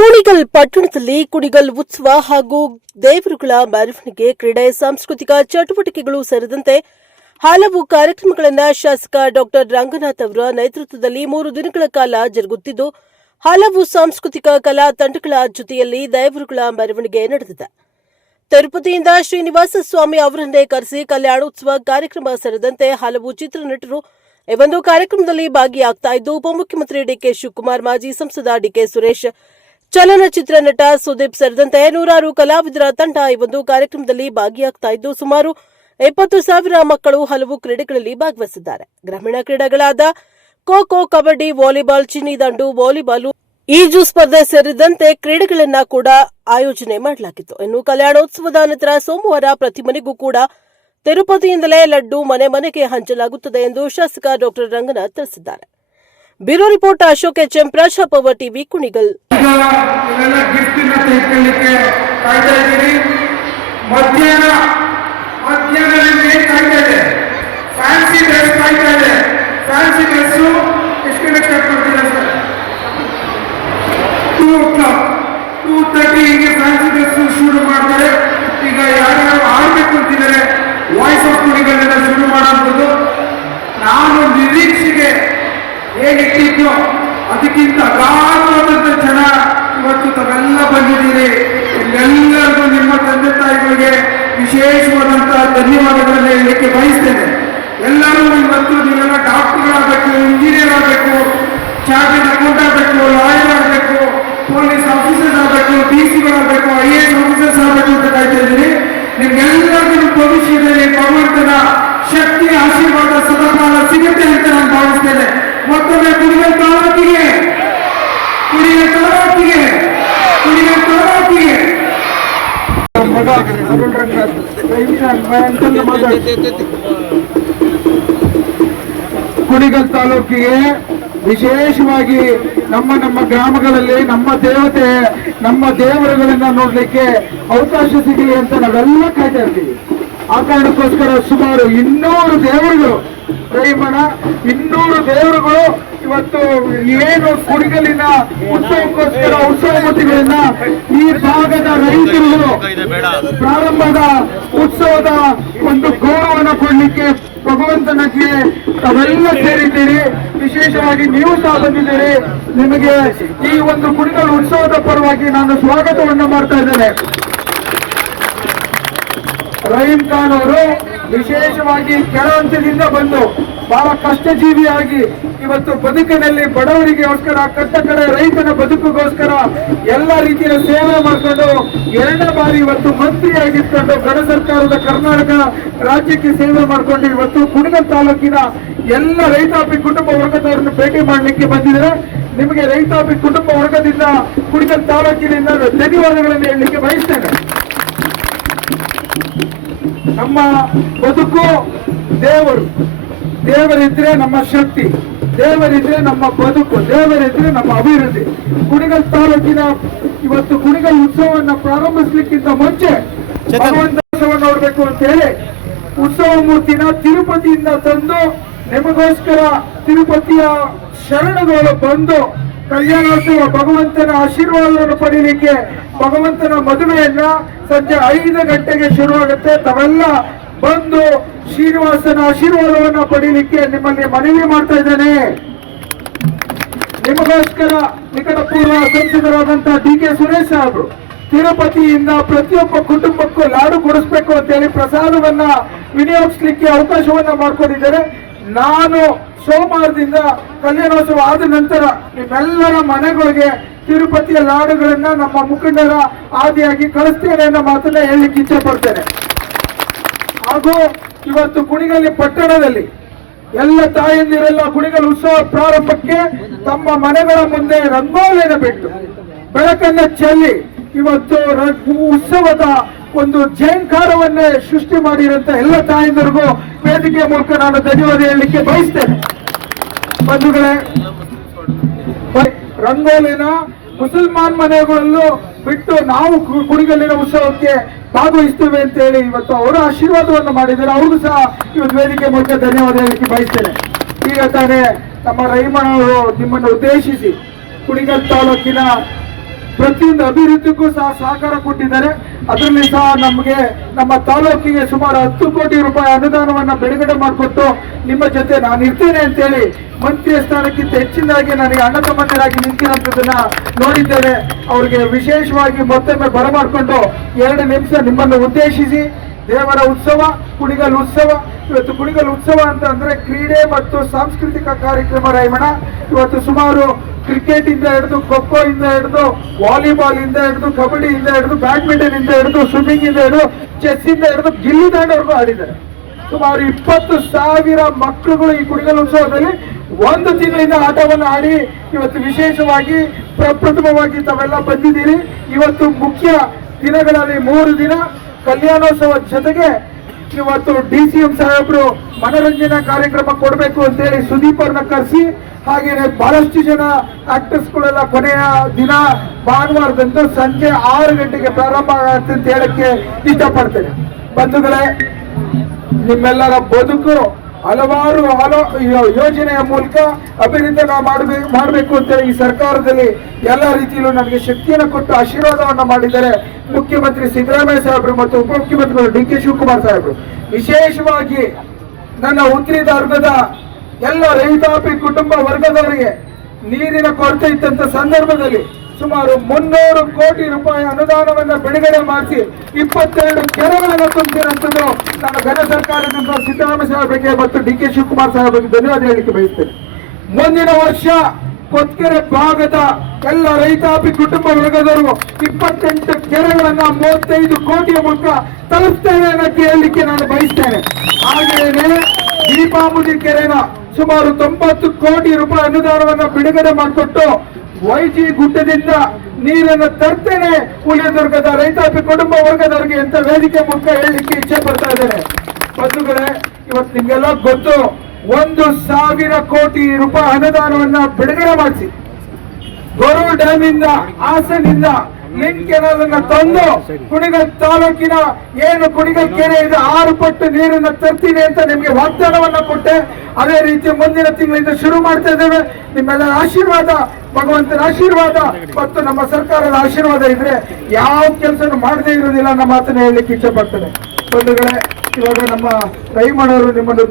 ಕುಣಿಗಲ್ ಪಟ್ಟಣದಲ್ಲಿ ಕುಣಿಗಲ್ ಉತ್ಸವ ಹಾಗೂ ದೇವರುಗಳ ಮೆರವಣಿಗೆ, ಕ್ರೀಡೆ, ಸಾಂಸ್ಕೃತಿಕ ಚಟುವಟಿಕೆಗಳು ಸೇರಿದಂತೆ ಹಲವು ಕಾರ್ಯಕ್ರಮಗಳನ್ನು ಶಾಸಕ ಡಾ ರಂಗನಾಥ್ ಅವರ ನೇತೃತ್ವದಲ್ಲಿ 3 ದಿನಗಳ ಕಾಲ ಜರುಗುತ್ತಿದ್ದು, ಹಲವು ಸಾಂಸ್ಕೃತಿಕ ಕಲಾ ತಂಡಗಳ ಜೊತೆಯಲ್ಲಿ ದೇವರುಗಳ ಮೆರವಣಿಗೆ ನಡೆದಿದೆ. ತಿರುಪತಿಯಿಂದ ಶ್ರೀನಿವಾಸ ಸ್ವಾಮಿ ಅವರನ್ನೇ ಕರೆಸಿ ಕಲ್ಯಾಣೋತ್ಸವ ಕಾರ್ಯಕ್ರಮ ಸೇರಿದಂತೆ ಹಲವು ಚಿತ್ರನಟರು ಈ ಒಂದು ಕಾರ್ಯಕ್ರಮದಲ್ಲಿ ಭಾಗಿಯಾಗ್ತಾ ಇದ್ದು, ಉಪಮುಖ್ಯಮಂತ್ರಿ ಡಿಕೆ ಶಿವಕುಮಾರ್, ಮಾಜಿ ಸಂಸದ ಡಿಕೆ ಸುರೇಶ್, ಚಲನಚಿತ್ರ ನಟ ಸುದೀಪ್ ಸೇರಿದಂತೆ ನೂರಾರು ಕಲಾವಿದರ ತಂಡ ಈ ಒಂದು ಕಾರ್ಯಕ್ರಮದಲ್ಲಿ ಭಾಗಿಯಾಗ್ತಾ ಇದ್ದು, ಸುಮಾರು 20,000 ಮಕ್ಕಳು ಹಲವು ಕ್ರೀಡೆಗಳಲ್ಲಿ ಭಾಗವಹಿಸಿದ್ದಾರೆ. ಗ್ರಾಮೀಣ ಕ್ರೀಡೆಗಳಾದ ಖೋ ಖೋ, ಕಬಡ್ಡಿ, ವಾಲಿಬಾಲ್, ಚಿನ್ನಿ ದಂಡು, ವಾಲಿಬಾಲ್, ಈಜು ಸ್ಪರ್ಧೆ ಸೇರಿದಂತೆ ಕ್ರೀಡೆಗಳನ್ನ ಕೂಡ ಆಯೋಜನೆ ಮಾಡಲಾಗಿತ್ತು. ಇನ್ನು ಕಲ್ಯಾಣೋತ್ಸವದ ನಂತರ ಸೋಮವಾರ ಪ್ರತಿ ಮನೆಗೂ ಕೂಡ ತಿರುಪತಿಯಿಂದಲೇ ಲಡ್ಡು ಮನೆ ಮನೆಗೆ ಹಂಚಲಾಗುತ್ತದೆ ಎಂದು ಶಾಸಕ ಡಾ ರಂಗನಾಥ್ ತಿಳಿಸಿದ್ದಾರೆ. Bureau report Ashok HM, Praja Power TV, Kunigal. ಶುರು ಮಾಡ್ತಾರೆ. ಈಗ ಯಾರ್ಯಾರು ಆಡ್ಬೇಕು ಅಂತಿದ್ದಾರೆ, ವಾಯ್ಸ್ ಆಫ್ ಕುಣಿಗಲ್ನ ಶುರು ಮಾಡುವಂಥದ್ದು ನಾನು ನಿರೀಕ್ಷೆಗೆ ಹೇಗಿಟ್ಟಿದ್ದು ಅದಕ್ಕಿಂತ ಅಗಾಧವಾದಂಥ ಜನ ಇವತ್ತು ತಾವೆಲ್ಲ ಬಂದಿದ್ದೀರಿ. ಎಲ್ಲರಿಗೂ ನಿಮ್ಮ ತಂದೆ ತಾಯಿಗಳಿಗೆ ವಿಶೇಷವಾದಂತಹ ಧನ್ಯವಾದಗಳನ್ನು ಹೇಳಲಿಕ್ಕೆ ಬಯಸ್ತೇನೆ. ಎಲ್ಲರೂ ಇವತ್ತು ನೀವೆಲ್ಲ ಡಾಕ್ಟರ್ಗಳಾಗಬೇಕು, ಇಂಜಿನಿಯರ್ ಆಗಬೇಕು, ಚಾರ್ಟೆಡ್ ಅಕೌಂಟ್ ಆಗಬೇಕು, ಲಾಯರ್ ಆಗಬೇಕು, ಪೊಲೀಸ್ ಆಫೀಸರ್ಸ್ ಆಗಬೇಕು, ಡಿಸಿಗಳಾಗಬೇಕು, IAS ಆಫೀಸರ್ಸ್ ಆಗಬೇಕು ಅಂತ ಕಾಯ್ತಾ ಇದ್ದೀರಿ. ನಿಮ್ಗೆಲ್ಲರಿಗೂ ಭವಿಷ್ಯದಲ್ಲಿ ಭಗವಂತನ ಶಕ್ತಿ ಆಶೀರ್ವಾದ ಸದಾಕಾಲ ಸಿಗುತ್ತೆ ಅಂತ ನಾನು ಭಾವಿಸ್ತೇನೆ. ಮತ್ತೊಮ್ಮೆ ಕುಣಿಗಲ್ ತಾಲೂಕಿಗೆ ಕುಣಿಗಲ್ ತಾಲೂಕಿಗೆ ವಿಶೇಷವಾಗಿ ನಮ್ಮ ಗ್ರಾಮಗಳಲ್ಲಿ ನಮ್ಮ ದೇವತೆ, ನಮ್ಮ ದೇವರುಗಳನ್ನ ನೋಡ್ಲಿಕ್ಕೆ ಅವಕಾಶ ಸಿಗಲಿ ಅಂತ ನಾವೆಲ್ಲ ಕಾಯ್ತಾ ಇರ್ತೀವಿ. ಆ ಕಾರಣಕ್ಕೋಸ್ಕರ ಸುಮಾರು 200 ದೇವರುಗಳು, ಪ್ರೈಮಣ 200 ದೇವರುಗಳು ಇವತ್ತು ಏನು ಕುಣಿಗಲಿನ ಉತ್ಸವಕ್ಕೋಸ್ಕರ ಉತ್ಸವಮೂರ್ತಿಗಳನ್ನ ಈ ಭಾಗದ ರೈತರು ಪ್ರಾರಂಭದ ಉತ್ಸವದ ಒಂದು ಗೌರವವನ್ನು ಕೊಡ್ಲಿಕ್ಕೆ ಭಗವಂತನಿಗೆ ತಾವೆಲ್ಲ ಸೇರಿದ್ದೀರಿ. ವಿಶೇಷವಾಗಿ ನೀವು ಸಹ ಬಂದಿದ್ದೀರಿ. ನಿಮಗೆ ಈ ಒಂದು ಕುಣಿಗಲ್ ಉತ್ಸವದ ಪರವಾಗಿ ನಾನು ಸ್ವಾಗತವನ್ನು ಮಾಡ್ತಾ ಇದ್ದೇನೆ. ರಹೀಂ ಖಾನ್ ಅವರು ವಿಶೇಷವಾಗಿ ಕೆಳ ಹಂತದಿಂದ ಬಂದು ಬಹಳ ಕಷ್ಟಜೀವಿಯಾಗಿ ಇವತ್ತು ಬದುಕಿನಲ್ಲಿ ಬಡವರಿಗೋಸ್ಕರ, ಕಟ್ಟಕಡೆ ರೈತನ ಬದುಕಿಗೋಸ್ಕರ ಎಲ್ಲ ರೀತಿಯ ಸೇವೆ ಮಾಡಿಕೊಂಡು 2ನೇ ಬಾರಿ ಇವತ್ತು ಮಂತ್ರಿಯಾಗಿದ್ಕೊಂಡು ಗಣ ಸರ್ಕಾರದ ಕರ್ನಾಟಕ ರಾಜ್ಯಕ್ಕೆ ಸೇವೆ ಮಾಡಿಕೊಂಡು ಇವತ್ತು ಕುಣಿಗಲ್ ತಾಲೂಕಿನ ಎಲ್ಲ ರೈತಾಪಿ ಕುಟುಂಬ ವರ್ಗದವರನ್ನು ಭೇಟಿ ಮಾಡಲಿಕ್ಕೆ ಬಂದಿದ್ದಾರೆ. ನಿಮಗೆ ರೈತಾಪಿ ಕುಟುಂಬ ವರ್ಗದಿಂದ ಕುಣಿಗಲ್ ತಾಲೂಕಿನಿಂದ ಧನ್ಯವಾದಗಳನ್ನು ಹೇಳಲಿಕ್ಕೆ ಬಯಸ್ತೇನೆ. ನಮ್ಮ ಬದುಕು ದೇವರು, ದೇವರಿದ್ರೆ ನಮ್ಮ ಶಕ್ತಿ, ದೇವರಿದ್ರೆ ನಮ್ಮ ಬದುಕು, ದೇವರಿದ್ರೆ ನಮ್ಮ ಅಭಿವೃದ್ಧಿ. ಕುಣಿಗಲ್ ತಾಲೂಕಿನ ಇವತ್ತು ಕುಣಿಗಲ್ ಉತ್ಸವವನ್ನು ಪ್ರಾರಂಭಿಸಲಿಕ್ಕಿಂತ ಮುಂಚೆ ಭಗವಂತವನ್ನು ನೋಡ್ಬೇಕು ಅಂತ ಹೇಳಿ ಉತ್ಸವ ಮೂರ್ತಿನ ತಿರುಪತಿಯಿಂದ ತಂದು ನಿಮಗೋಸ್ಕರ ತಿರುಪತಿಯ ಶರಣಗಳು ಬಂದು ಕಲ್ಯಾಣೋತ್ಸವ ಭಗವಂತನ ಆಶೀರ್ವಾದವನ್ನು ಪಡೀಲಿಕ್ಕೆ ಭಗವಂತನ ಮದುವೆಯನ್ನ ಸಂಜೆ 5 ಗಂಟೆಗೆ ಶುರುವಾಗುತ್ತೆ. ತಾವೆಲ್ಲ ಬಂದು ಶ್ರೀನಿವಾಸನ ಆಶೀರ್ವಾದವನ್ನು ಪಡೀಲಿಕ್ಕೆ ನಿಮ್ಮಲ್ಲಿ ಮನವಿ ಮಾಡ್ತಾ ಇದ್ದೇನೆ. ನಿಮಗೋಸ್ಕರ ನಿಕಟಪೂರ್ವ ಸಂಸದರಾದಂತಹ ಡಿಕೆ ಸುರೇಶ್ ಅವರು ತಿರುಪತಿಯಿಂದ ಪ್ರತಿಯೊಬ್ಬ ಕುಟುಂಬಕ್ಕೂ ಲಾಡು ಕೊಡಿಸ್ಬೇಕು ಅಂತ ಹೇಳಿ ಪ್ರಸಾದವನ್ನ ವಿನಿಯೋಗಿಸ್ಲಿಕ್ಕೆ ಅವಕಾಶವನ್ನ ಮಾಡಿಕೊಂಡಿದ್ದಾರೆ. ನಾನು ಸೋಮವಾರದಿಂದ ಕಲ್ಯಾಣೋತ್ಸವ ಆದ ನಂತರ ನಿಮ್ಮೆಲ್ಲರ ಮನೆಗಳಿಗೆ ತಿರುಪತಿಯ ಲಾಡುಗಳನ್ನ ನಮ್ಮ ಮುಖಂಡರ ಆದಿಯಾಗಿ ಕಳಿಸ್ತೇನೆ ಅನ್ನೋ ಮಾತನ್ನ ಹೇಳಲಿಕ್ಕೆ ಇಚ್ಛೆ ಪಡ್ತೇನೆ. ಹಾಗೂ ಇವತ್ತು ಕುಣಿಗಲ್ ಪಟ್ಟಣದಲ್ಲಿ ಎಲ್ಲ ತಾಯಂದಿರೆಲ್ಲ ಕುಣಿಗಲ್ ಉತ್ಸವ ಪ್ರಾರಂಭಕ್ಕೆ ತಮ್ಮ ಮನೆಗಳ ಮುಂದೆ ರಂಗೋಲಿಯನ್ನು ಬಿಟ್ಟು ಬೆಳಕನ್ನ ಚೆಲ್ಲಿ ಇವತ್ತು ಉತ್ಸವದ ಒಂದು ಜೈಂಕಾರವನ್ನೇ ಸೃಷ್ಟಿ ಮಾಡಿರಂತ ಎಲ್ಲ ತಾಯಂದಿರಿಗೂ ವೇದಿಕೆಯ ಮೂಲಕ ನಾನು ಧನ್ಯವಾದ ಹೇಳಲಿಕ್ಕೆ ಬಯಸ್ತೇನೆ. ಬಂಧುಗಳೇ, ರಂಗೋಲಿನ ಮುಸಲ್ಮಾನ್ ಮನೆಗಳಲ್ಲೂ ಬಿಟ್ಟು ನಾವು ಕುಣಿಗಲ್ಲಿನ ಉತ್ಸವಕ್ಕೆ ಭಾಗವಹಿಸ್ತೇವೆ ಅಂತ ಹೇಳಿ ಇವತ್ತು ಅವರ ಆಶೀರ್ವಾದವನ್ನು ಮಾಡಿದ್ದಾರೆ. ಅವ್ರಿಗೂ ಸಹ ಇವತ್ತು ವೇದಿಕೆ ಮೂಲಕ ಧನ್ಯವಾದ ಹೇಳಲಿಕ್ಕೆ ಬಯಸ್ತೇನೆ. ಈಗ ತಾನೇ ನಮ್ಮ ರೈಮಣ್ಣ ಅವರು ನಿಮ್ಮನ್ನು ಉದ್ದೇಶಿಸಿ ಕುಣಿಗಲ್ ತಾಲೂಕಿನ ಪ್ರತಿಯೊಂದು ಅಭಿವೃದ್ಧಿಗೂ ಸಹ ಸಹಕಾರ ಕೊಟ್ಟಿದ್ದಾರೆ. ಅದರಲ್ಲಿ ಸಹ ನಮಗೆ ನಮ್ಮ ತಾಲೂಕಿಗೆ ಸುಮಾರು 10 ಕೋಟಿ ರೂಪಾಯಿ ಅನುದಾನವನ್ನ ಬಿಡುಗಡೆ ಮಾಡಿಕೊಟ್ಟು ನಿಮ್ಮ ಜೊತೆ ನಾನು ಇರ್ತೇನೆ ಅಂತೇಳಿ ಮಂತ್ರಿಯ ಸ್ಥಾನಕ್ಕಿಂತ ಹೆಚ್ಚಿನದಾಗಿ ನನಗೆ ಅಣ್ಣ ತಮ್ಮಂದಿರಾಗಿ ನಿಂತಿರೋದನ್ನ ನೋಡಿದ್ದೇನೆ. ಅವರಿಗೆ ವಿಶೇಷವಾಗಿ ಮತ್ತೊಮ್ಮೆ ಬರಮಾಡಿಕೊಂಡು 2 ನಿಮಿಷ ನಿಮ್ಮನ್ನು ಉದ್ದೇಶಿಸಿ ದೇವರ ಉತ್ಸವ ಕುಣಿಗಲ್ ಉತ್ಸವ. ಇವತ್ತು ಕುಣಿಗಲ್ ಉತ್ಸವ ಅಂತ ಅಂದ್ರೆ ಕ್ರೀಡೆ ಮತ್ತು ಸಾಂಸ್ಕೃತಿಕ ಕಾರ್ಯಕ್ರಮ ರಾಯಮಣ. ಇವತ್ತು ಸುಮಾರು ಕ್ರಿಕೆಟ್ ಇಂದ ಹಿಡಿದು ಖೋಖೋ ಇಂದ ಹಿಡಿದು ವಾಲಿಬಾಲ್ ಇಂದ ಹಿಡಿದು ಕಬಡ್ಡಿ ಇಂದ ಹಿಡಿದು ಬ್ಯಾಡ್ಮಿಂಟನ್ ಇಂದ ಹಿಡಿದು ಸ್ವಿಮ್ಮಿಂಗ್ ಇಂದ ಹಿಡಿದು ಚೆಸ್ ಇಂದ ಹಿಡಿದು ಗಿಲ್ಲಿ ದಾಂಡವರೆಗೂ ಆಡಿದ್ದಾರೆ. ಸುಮಾರು 20,000 ಮಕ್ಕಳುಗಳು ಈ ಕುಣಿಗಲ್ ಉತ್ಸವದಲ್ಲಿ 1 ತಿಂಗಳಿಂದ ಆಟವನ್ನು ಆಡಿ ಇವತ್ತು ವಿಶೇಷವಾಗಿ ಪ್ರಪ್ರಥಮವಾಗಿ ತಾವೆಲ್ಲ ಬಂದಿದ್ದೀರಿ. ಇವತ್ತು ಮುಖ್ಯ ದಿನಗಳಲ್ಲಿ 3 ದಿನ ಕಲ್ಯಾಣೋತ್ಸವ ಜೊತೆಗೆ ಇವತ್ತು DCM ಸಾಹೇಬರು ಮನರಂಜನಾ ಕಾರ್ಯಕ್ರಮ ಕೊಡಬೇಕು ಅಂತೇಳಿ ಸುದೀಪ್ ಅವ್ರನ್ನ ಕರೆಸಿ, ಹಾಗೇನೆ ಬಹಳಷ್ಟು ಜನ ಆಕ್ಟರ್ಸ್ಗಳೆಲ್ಲ ಕೊನೆಯ ದಿನ ಭಾನುವಾರದಂದು ಸಂಜೆ 6 ಗಂಟೆಗೆ ಪ್ರಾರಂಭ ಆಗುತ್ತೆ ಅಂತ ಹೇಳಕ್ಕೆ ಇಷ್ಟಪಡ್ತೇನೆ. ಬಂಧುಗಳೇ, ನಿಮ್ಮೆಲ್ಲರ ಬದುಕು ಹಲವಾರು ಯೋಜನೆಯ ಮೂಲಕ ಅಭಿವೃದ್ಧಿ ಮಾಡಬೇಕು ಅಂತ ಈ ಸರ್ಕಾರದಲ್ಲಿ ಎಲ್ಲ ರೀತಿಯಲ್ಲೂ ನನಗೆ ಶಕ್ತಿಯನ್ನು ಕೊಟ್ಟು ಆಶೀರ್ವಾದವನ್ನ ಮಾಡಿದ್ದಾರೆ ಮುಖ್ಯಮಂತ್ರಿ ಸಿದ್ದರಾಮಯ್ಯ ಸಾಹೇಬರು ಮತ್ತು ಉಪಮುಖ್ಯಮಂತ್ರಿಗಳು DK ಶಿವಕುಮಾರ್ ಸಾಹೇಬರು. ವಿಶೇಷವಾಗಿ ನನ್ನ ಉತ್ತರಿ ವರ್ಗದ ಎಲ್ಲ ರೈತಾಪಿ ಕುಟುಂಬ ವರ್ಗದವರಿಗೆ ನೀರಿನ ಕೊರತೆ ಇದ್ದಂತ ಸಂದರ್ಭದಲ್ಲಿ ಸುಮಾರು 300 ಕೋಟಿ ರೂಪಾಯಿ ಅನುದಾನವನ್ನು ಬಿಡುಗಡೆ ಮಾಡಿಸಿ 22 ಕೆರೆಗಳನ್ನು ತುಂಬಿರುವಂಥದ್ದು ನನ್ನ ಘನ ಸರ್ಕಾರದಿಂದ ಸಿದ್ದರಾಮಯ್ಯ ಸಾಹೇಬರಿಗೆ ಮತ್ತು DK ಶಿವಕುಮಾರ್ ಸಾಹೇಬರಿಗೆ ಧನ್ಯವಾದ ಹೇಳಿಕೆ ಬಯಸ್ತೇನೆ. ಮುಂದಿನ ವರ್ಷ ಕೊತ್ಕೆರೆ ಭಾಗದ ಎಲ್ಲ ರೈತಾಪಿ ಕುಟುಂಬ ವರ್ಗದವರು 28 ಕೆರೆಗಳನ್ನ 35 ಕೋಟಿಯ ಮೂಲಕ ತಲುಪ್ತೇವೆ ಅನ್ನೋಕ್ಕೆ ಹೇಳಲಿಕ್ಕೆ ನಾನು ಬಯಸ್ತೇನೆ. ಹಾಗೆಯೇ ದೀಪಾಮುದಿ ಕೆರೆನ ಸುಮಾರು 90 ಕೋಟಿ ರೂಪಾಯಿ ಅನುದಾನವನ್ನು ಬಿಡುಗಡೆ ಮಾಡಿಕೊಟ್ಟು YG ಗುಡ್ಡದಿಂದ ನೀರನ್ನು ತರ್ತೇನೆ ಉಳಿಯದುರ್ಗದ ರೈತಾಪಿ ಕುಟುಂಬ ವರ್ಗದವರಿಗೆ ಅಂತ ವೇದಿಕೆ ಮೂಲಕ ಹೇಳಲಿಕ್ಕೆ ಇಚ್ಛೆ ಪಡ್ತಾ ಇದ್ದೇನೆ. ಬಂಧುಗಳೇ, ಇವತ್ತು ನಿಮ್ಗೆಲ್ಲ ಗೊತ್ತು, 1,000 ಕೋಟಿ ರೂಪಾಯಿ ಅನುದಾನವನ್ನ ಬಿಡುಗಡೆ ಮಾಡಿಸಿ ಗೊರೂರು ಡ್ಯಾಮ್ ಇಂದ ಹಾಸನಿಂದ ಲಿಂಕ್ ಕೆನಾಲ್ ಅನ್ನ ತಂದು ಕುಣಿಗಲ್ ತಾಲೂಕಿನ ಏನು ಕುಣಿಗಲ್ ಕೆರೆ ಇದೆ 6 ಪಟ್ಟು ನೀರನ್ನು ತರ್ತೀನಿ ಅಂತ ನಿಮ್ಗೆ ವಾಗ್ದಾನವನ್ನ ಕೊಟ್ಟೆ. ಅದೇ ರೀತಿ ಮುಂದಿನ ತಿಂಗಳಿಂದ ಶುರು ಮಾಡ್ತಾ ಇದ್ದೇವೆ. ನಿಮ್ಮೆಲ್ಲರ ಆಶೀರ್ವಾದ, ಭಗವಂತನ ಆಶೀರ್ವಾದ ಮತ್ತು ನಮ್ಮ ಸರ್ಕಾರದ ಆಶೀರ್ವಾದ ಇದ್ರೆ ಯಾವ ಕೆಲಸ ಮಾಡದೇ ಇರುವುದಿಲ್ಲ ಅನ್ನೋ ಮಾತನ್ನ ಹೇಳಲಿಕ್ಕೆ ಇಚ್ಛೆ ಪಡ್ತೇನೆ. ಬಂಧುಗಳೇ, ಇವಾಗ ನಮ್ಮ ರೈಮಣ್ಣವರು ನಿಮ್ಮನ್ನು